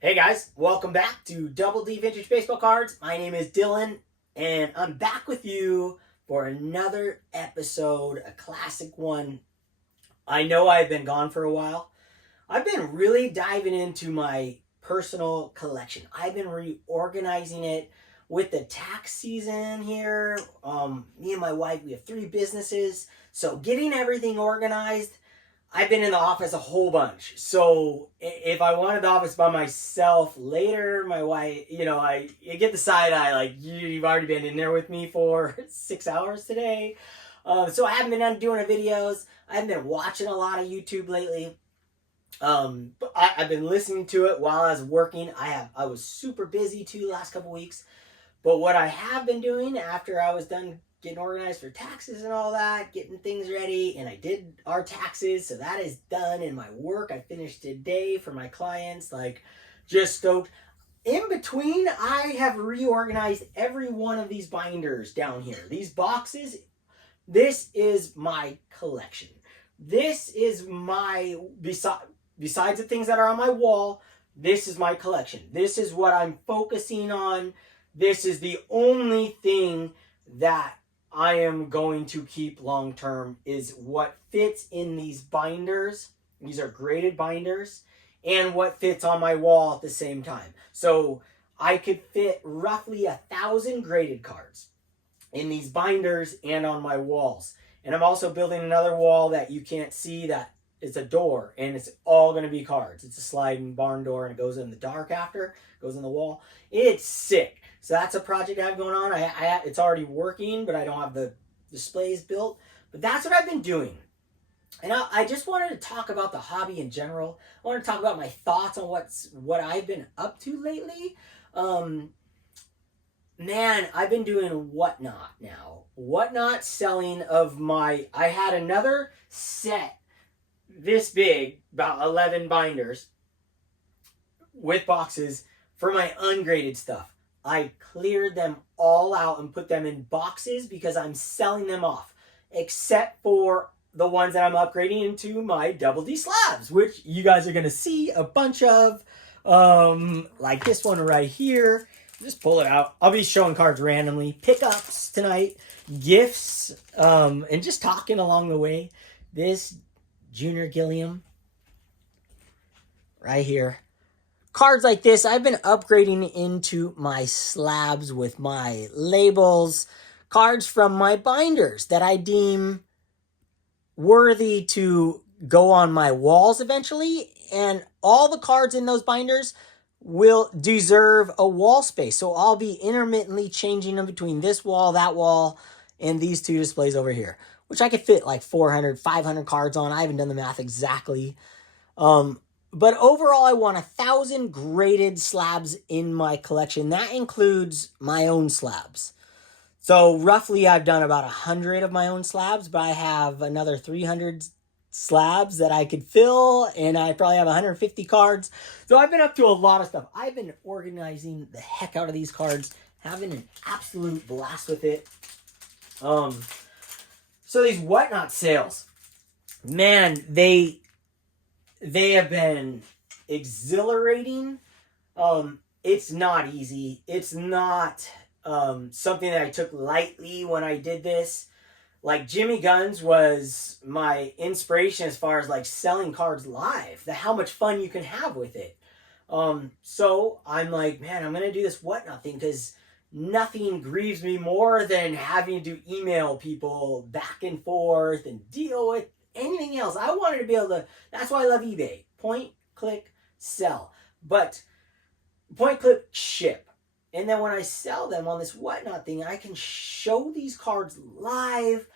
Hey guys, welcome back to Double D Vintage Baseball Cards. My name is Dylan, and I'm back with you for another episode, a classic one. I know I've been gone for a while. I've been really diving into my personal collection. I've been reorganizing it with the tax season here. Me and my wife, we have three businesses, so getting everything organized. I've been in the office a whole bunch. So if I wanted the office by myself later, my wife, you get the side eye like you've already been in there with me for 6 hours today. So I haven't been doing the videos. I haven't been watching a lot of YouTube lately. But I've been listening to it while I was working. I was super busy too the last couple weeks. But what I have been doing after I was done getting organized for taxes and all that, getting things ready, and I did our taxes, so that is done in my work. I finished today for my clients, like just stoked. In between, I have reorganized every one of these binders down here. These boxes, this is my collection. This is my, besides the things that are on my wall, this is my collection. This is what I'm focusing on. This is the only thing that I am going to keep long term is what fits in these binders. These are graded binders, and what fits on my wall at the same time. So I could fit roughly 1,000 graded cards in these binders and on my walls. And I'm also building another wall that you can't see, that it's a door, and it's all going to be cards. It's a sliding barn door, and it goes in the dark after, goes in the wall. It's sick. So that's a project I have going on. It's already working, but I don't have the displays built. But that's what I've been doing. And I just wanted to talk about the hobby in general. I want to talk about my thoughts on what I've been up to lately. Man, I've been doing Whatnot now. Whatnot selling of I had another set this big, about 11 binders with boxes for my ungraded stuff. I cleared them all out and put them in boxes because I'm selling them off, except for the ones that I'm upgrading into my Double D slabs, which you guys are going to see a bunch of, like this one right here. Just pull it out. I'll be showing cards randomly, pickups tonight, gifts, and just talking along the way. This Junior Gilliam right here. Cards like this, I've been upgrading into my slabs with my labels, cards from my binders that I deem worthy to go on my walls eventually, and all the cards in those binders will deserve a wall space. So I'll be intermittently changing them between this wall, that wall, and these two displays over here, which I could fit like 400, 500 cards on. I haven't done the math exactly. But overall, I want 1,000 graded slabs in my collection. That includes my own slabs. So roughly, I've done about 100 of my own slabs, but I have another 300 slabs that I could fill, and I probably have 150 cards. So I've been up to a lot of stuff. I've been organizing the heck out of these cards, having an absolute blast with it. So these Whatnot sales, man, they have been exhilarating. It's not easy. It's not something that I took lightly when I did this. Like Jimmy Guns was my inspiration as far as like selling cards live, how much fun you can have with it. So I'm like, man, I'm gonna do this Whatnot thing because nothing grieves me more than having to email people back and forth and deal with anything else. I wanted to be able to, that's why I love eBay. Point, click, sell. But point, click, ship. And then when I sell them on this Whatnot thing, I can show these cards live.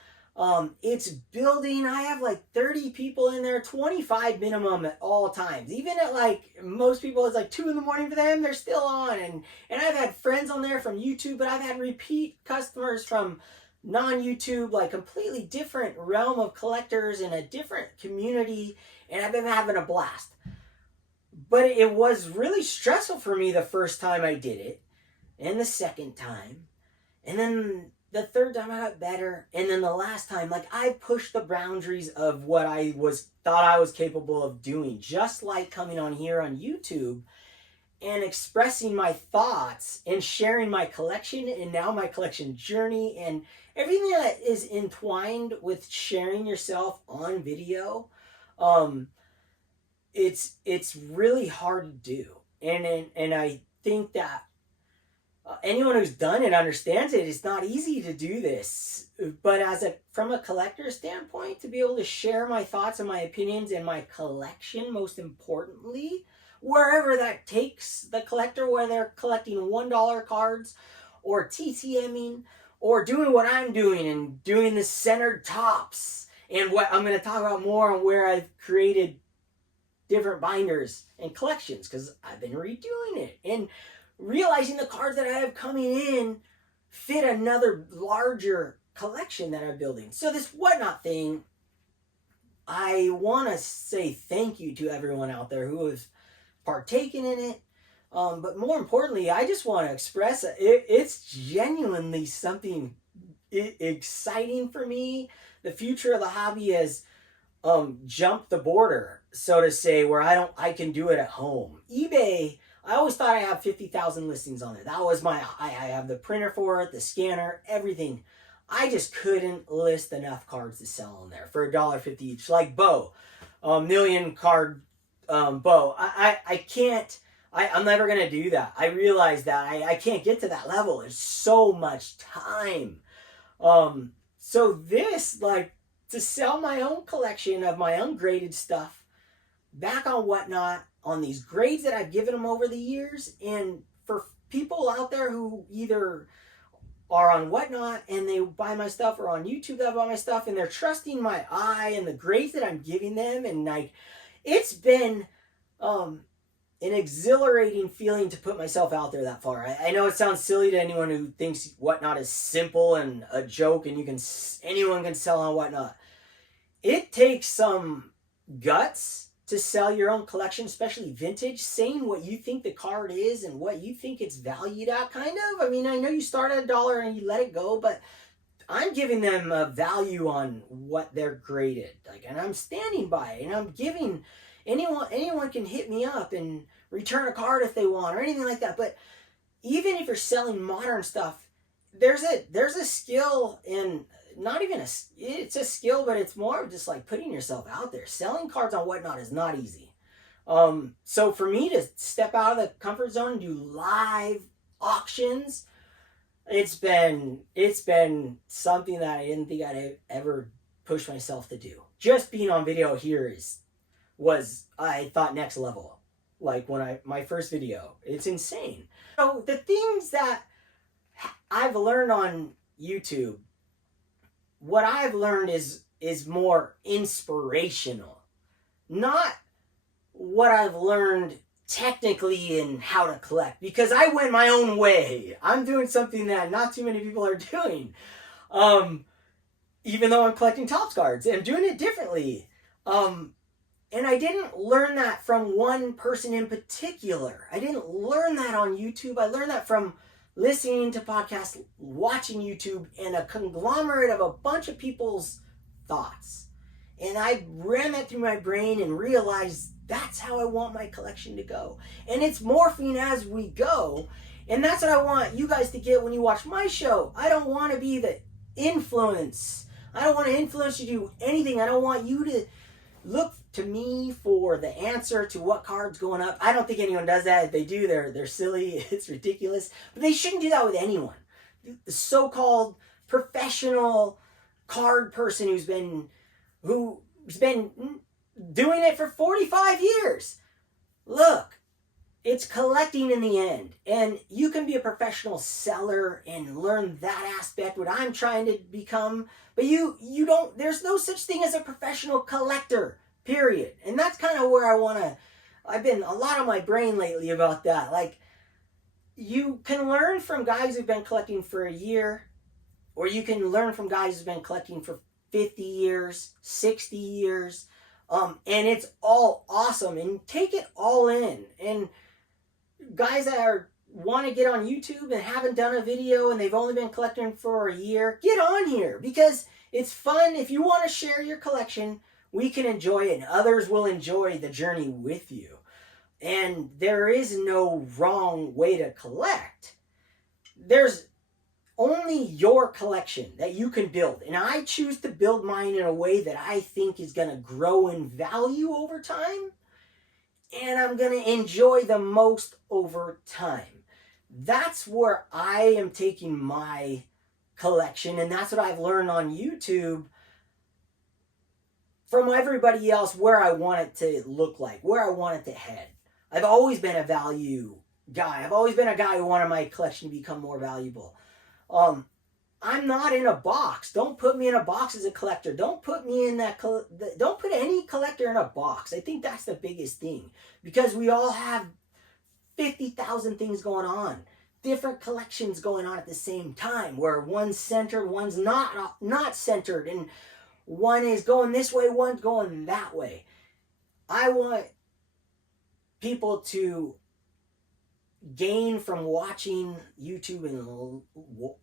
It's building. I have like 30 people in there, 25 minimum at all times. Even at like most people, it's like 2 in the morning for them, they're still on. And I've had friends on there from YouTube, but I've had repeat customers from non-YouTube, like completely different realm of collectors in a different community, and I've been having a blast. But it was really stressful for me the first time I did it, and the second time, and then the third time I got better, and then the last time, like I pushed the boundaries of what thought I was capable of doing, just like coming on here on YouTube. and expressing my thoughts and sharing my collection and now my collection journey and everything that is entwined with sharing yourself on video. It's really hard to do, and I think that anyone who's done it understands it. It's not easy to do this, but from a collector standpoint, to be able to share my thoughts and my opinions and my collection, most importantly, wherever that takes the collector, whether they're collecting $1 cards or TTMing or doing what I'm doing and doing the centered tops and what I'm going to talk about more on where I've created different binders and collections because I've been redoing it and realizing the cards that I have coming in fit another larger collection that I'm building. So this Whatnot thing, I want to say thank you to everyone out there who has partaken in it. But more importantly, I just want to express it's genuinely something exciting for me. The future of the hobby has jumped the border, so to say, where I can do it at home. eBay, I always thought I had 50,000 listings on it. That was I have the printer for it, the scanner, everything. I just couldn't list enough cards to sell on there for $1.50 each. Like Bo, million card Bo. I can't. I'm never gonna do that. I realize that I can't get to that level. It's so much time. So this, like, to sell my own collection of my ungraded stuff back on Whatnot, on these grades that I've given them over the years, and for people out there who either are on Whatnot and they buy my stuff, or on YouTube that buy my stuff, and they're trusting my eye and the grades that I'm giving them, and like, it's been an exhilarating feeling to put myself out there that far. I know it sounds silly to anyone who thinks Whatnot is simple and a joke and anyone can sell on Whatnot. It takes some guts to sell your own collection, especially vintage, saying what you think the card is and what you think it's valued at, kind of. I mean, I know you start at $1 and you let it go, but I'm giving them a value on what they're graded. Like, and I'm standing by it, and I'm giving anyone can hit me up and return a card if they want or anything like that. But even if you're selling modern stuff, there's a skill in, not even it's a skill, but it's more of just like putting yourself out there. Selling cards on Whatnot is not easy. So for me to step out of the comfort zone and do live auctions, it's been something that I didn't think I'd ever push myself to do. Just being on video here was I thought next level. Like when my first video, it's insane. So the things that I've learned on YouTube, what I've learned is more inspirational, not what I've learned technically in how to collect, because I went my own way. I'm doing something that not too many people are doing. Even though I'm collecting Topps cards, I'm doing it differently. And I didn't learn that from one person in particular. I didn't learn that on YouTube. I learned that from listening to podcasts, watching YouTube, and a conglomerate of a bunch of people's thoughts. And I ran that through my brain and realized that's how I want my collection to go. And it's morphing as we go. And that's what I want you guys to get when you watch my show. I don't want to be the influence. I don't want to influence you to do anything. I don't want you to look to me for the answer to what card's going up. I don't think anyone does that. If they do, they're silly. It's ridiculous. But they shouldn't do that with anyone. The so-called professional card person who's been doing it for 45 years. Look, it's collecting in the end. And you can be a professional seller and learn that aspect, what I'm trying to become. But you don't, there's no such thing as a professional collector, period. And that's kind of where I've been a lot on my brain lately about that. Like, you can learn from guys who've been collecting for a year, or you can learn from guys who've been collecting for 50 years, 60 years. And it's all awesome, and take it all in. And guys that want to get on YouTube and haven't done a video and they've only been collecting for a year, get on here, because it's fun. If you want to share your collection, we can enjoy it, and others will enjoy the journey with you. And there is no wrong way to collect. There's only your collection that you can build. And I choose to build mine in a way that I think is going to grow in value over time. And I'm going to enjoy the most over time. That's where I am taking my collection. And that's what I've learned on YouTube from everybody else, where I want it to look like, where I want it to head. I've always been a value guy. I've always been a guy who wanted my collection to become more valuable. I'm not in a box. Don't put me in a box as a collector. Don't put me in that. Don't put any collector in a box. I think that's the biggest thing, because we all have 50,000 things going on, different collections going on at the same time, where one's centered, one's not centered, and one is going this way, one's going that way. I want people to gain from watching YouTube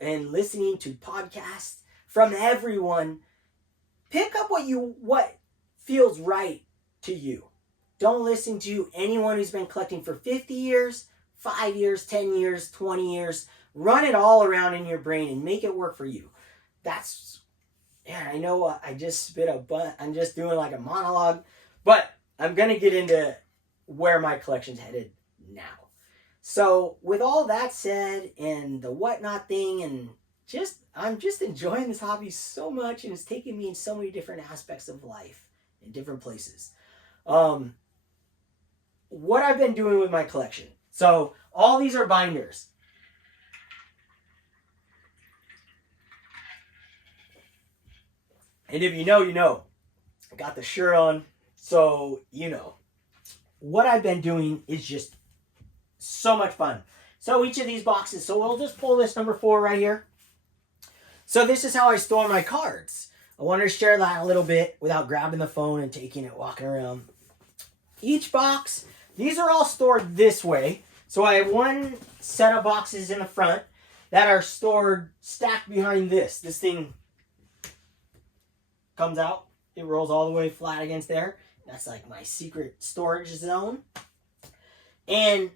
and listening to podcasts from everyone. Pick up what feels right to you. Don't listen to anyone who's been collecting for 50 years, 5 years, 10 years, 20 years. Run it all around in your brain and make it work for you. I know I just spit a butt. I'm just doing like a monologue, but I'm going to get into where my collection's headed now. So with all that said, and the whatnot thing, and I'm just enjoying this hobby so much, and it's taking me in so many different aspects of life in different places. What I've been doing with my collection. So all these are binders. And if you know, you know. I got the shirt on, so you know. What I've been doing is just so much fun. So each of these boxes, so we'll just pull this number 4 right here. So this is how I store my cards. I wanted to share that a little bit without grabbing the phone and taking it, walking around. Each box, these are all stored this way. So I have one set of boxes in the front that are stored stacked behind this. This thing comes out. It rolls all the way flat against there. That's like my secret storage zone. And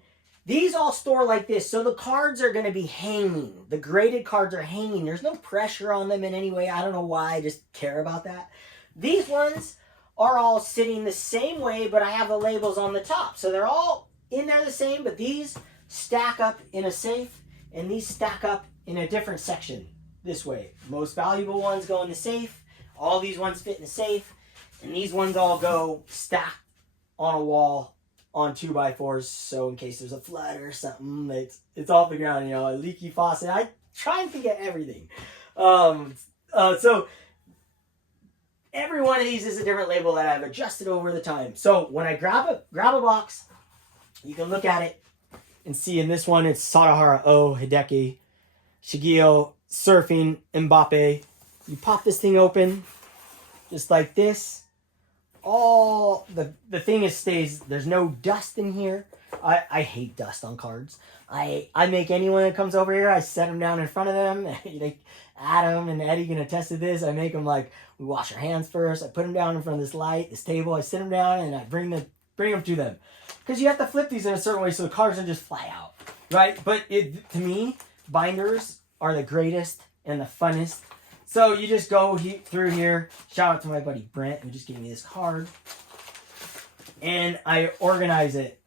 these all store like this. So the cards are going to be hanging. The graded cards are hanging. There's no pressure on them in any way. I don't know why. I just care about that. These ones are all sitting the same way, but I have the labels on the top. So they're all in there the same, but these stack up in a safe, and these stack up in a different section this way. Most valuable ones go in the safe. All these ones fit in the safe, and these ones all go stacked on a wall on 2x4s. So in case there's a flood or something, it's off the ground. You know, a leaky faucet. I try and think of everything. So every one of these is a different label that I've adjusted over the time. So when I grab a box, you can look at it and see in this one it's Sadahara O, Hideki, Shigio, Surfing, Mbappe. You pop this thing open, just like this. All the thing stays. There's no dust in here. I hate dust on cards. I make anyone that comes over here, I set them down in front of them. Like Adam and Eddie can attest to this. I make them like, we wash our hands first. I put them down in front of this table. I sit them down and I bring them to them. Because you have to flip these in a certain way so the cards don't just fly out, right? But to me, binders are the greatest and the funnest. So you just go through here. Shout out to my buddy Brent, who just gave me this card. And I organize it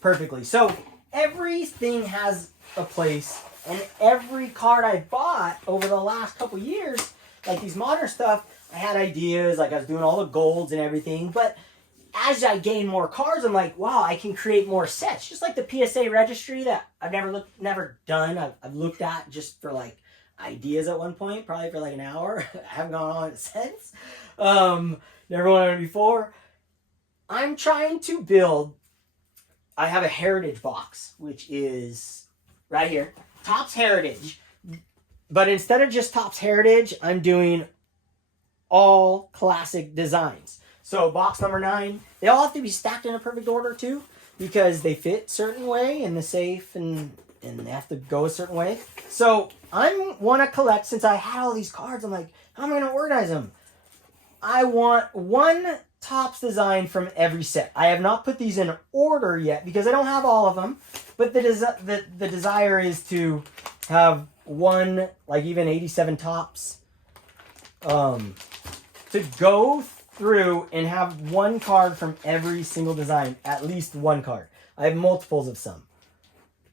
perfectly. So everything has a place. And every card I bought over the last couple years, like these modern stuff, I had ideas. Like I was doing all the golds and everything. But as I gain more cards, I'm like, wow, I can create more sets. Just like the PSA registry that I've never done. I've looked at just for like ideas at one point, probably for like an hour. I haven't gone on it since. Never went on it before. I'm trying to build, I have a heritage box, which is right here. Topps Heritage. But instead of just Topps Heritage, I'm doing all classic designs. So box number 9, they all have to be stacked in a perfect order too, because they fit a certain way in the safe and they have to go a certain way. So I want to collect, since I had all these cards, I'm like, how am I going to organize them? I want one Topps design from every set. I have not put these in order yet because I don't have all of them, but the desire is to have one, like even 87 Topps, to go through and have one card from every single design, at least one card. I have multiples of some.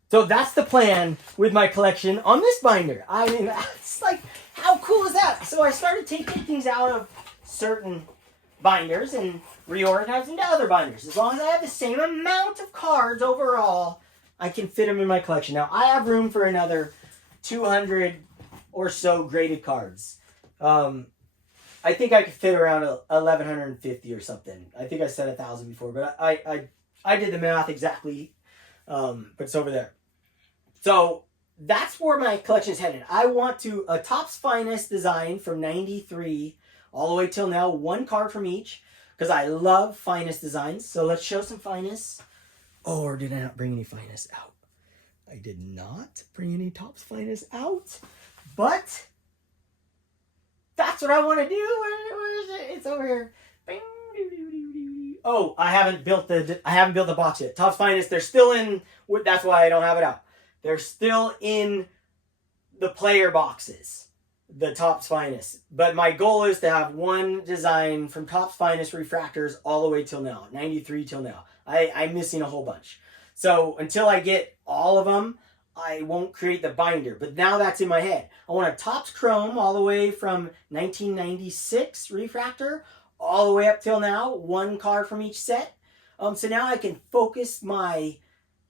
So that's the plan with my collection on this binder. I mean, it's like, how cool is that? So I started taking things out of certain binders and reorganizing into other binders. As long as I have the same amount of cards overall, I can fit them in my collection. Now, I have room for another 200 or so graded cards. I think I could fit around 1,150 or something. I think I said 1,000 before, but I did the math exactly, but it's over there. So that's where my collection is headed. I want to a Topps Finest design from 93 all the way till now, one card from each, because I love Finest designs. So let's show some Finest. Oh, or did I not bring any Finest out? I did not bring any Topps Finest out, but that's what I want to do. Where is it? It's over here. Bing, doo, doo, doo, doo. Oh, I haven't built the box yet. Topps Finest, they're still in. That's why I don't have it out. They're still in the player boxes, the Topps Finest. But my goal is to have one design from Topps Finest refractors all the way till now, 93 till now. I'm missing a whole bunch. So until I get all of them, I won't create the binder. But now that's in my head. I want a Topps Chrome all the way from 1996 refractor all the way up till now, one card from each set. So now I can focus my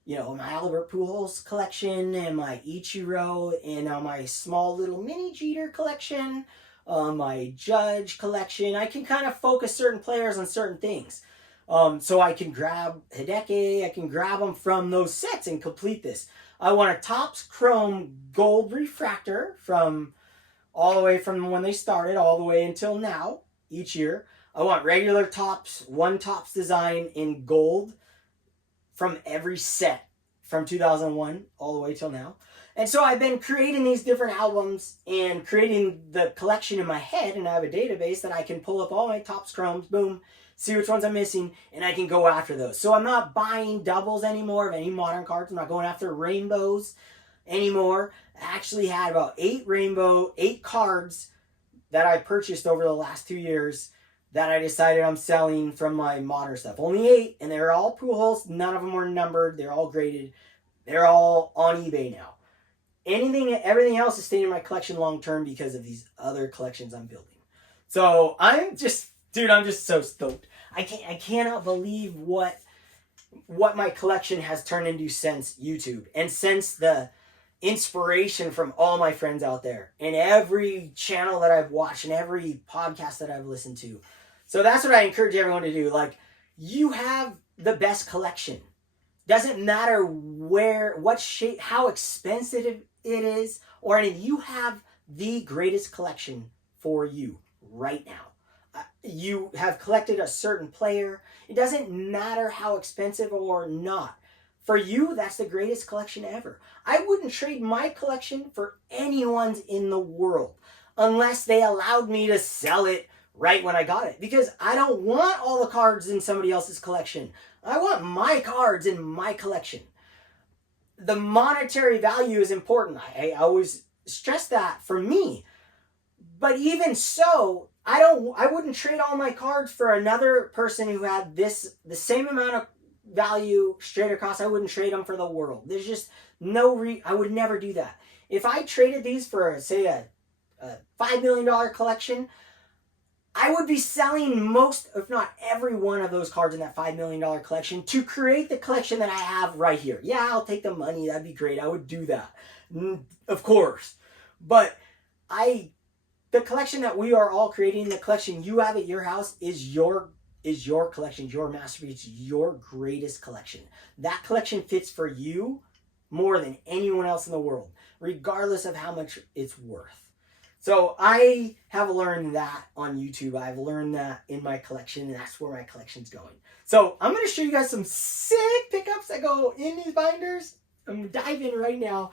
my Albert Pujols collection and my Ichiro and my small little mini Jeter collection, my Judge collection. I can kind of focus certain players on certain things. So I can grab Hideki, I can grab them from those sets and complete this. I want a Topps Chrome Gold refractor from all the way from when they started all the way until now, each year. I want regular Topps, one Topps design in gold from every set from 2001 all the way till now. And so I've been creating these different albums and creating the collection in my head, and I have a database that I can pull up all my Topps Chromes, boom, see which ones I'm missing, and I can go after those. So I'm not buying doubles anymore of any modern cards. I'm not going after rainbows anymore. I actually had about 8 cards that I purchased over the last 2 years that I decided I'm selling from my modern stuff. Only 8, and they're all Pujols. None of them were numbered. They're all graded. They're all on eBay now. Everything else is staying in my collection long term because of these other collections I'm building. So I'm just so stoked. I cannot believe what my collection has turned into since YouTube and since the inspiration from all my friends out there and every channel that I've watched and every podcast that I've listened to. So that's what I encourage everyone to do. Like, you have the best collection. Doesn't matter what shape, how expensive it is, or anything. You have the greatest collection for you right now. You have collected a certain player. It doesn't matter how expensive or not. For you, that's the greatest collection ever. I wouldn't trade my collection for anyone's in the world unless they allowed me to sell it right when I got it. Because I don't want all the cards in somebody else's collection. I want my cards in my collection. The monetary value is important. I always stress that for me. But even so, I wouldn't trade all my cards for another person who had the same amount of value straight across. I wouldn't trade them for the world. There's just I would never do that. If I traded these for, say, a $5 million collection, I would be selling most, if not every one of those cards in that $5 million collection to create the collection that I have right here. Yeah, I'll take the money. That'd be great. I would do that. Of course. But the collection that we are all creating, the collection you have at your house is your collection, your masterpiece, your greatest collection. That collection fits for you more than anyone else in the world, regardless of how much it's worth. So I have learned that on YouTube. I've learned that in my collection, and that's where my collection's going. So I'm going to show you guys some sick pickups that go in these binders. I'm going to dive in right now.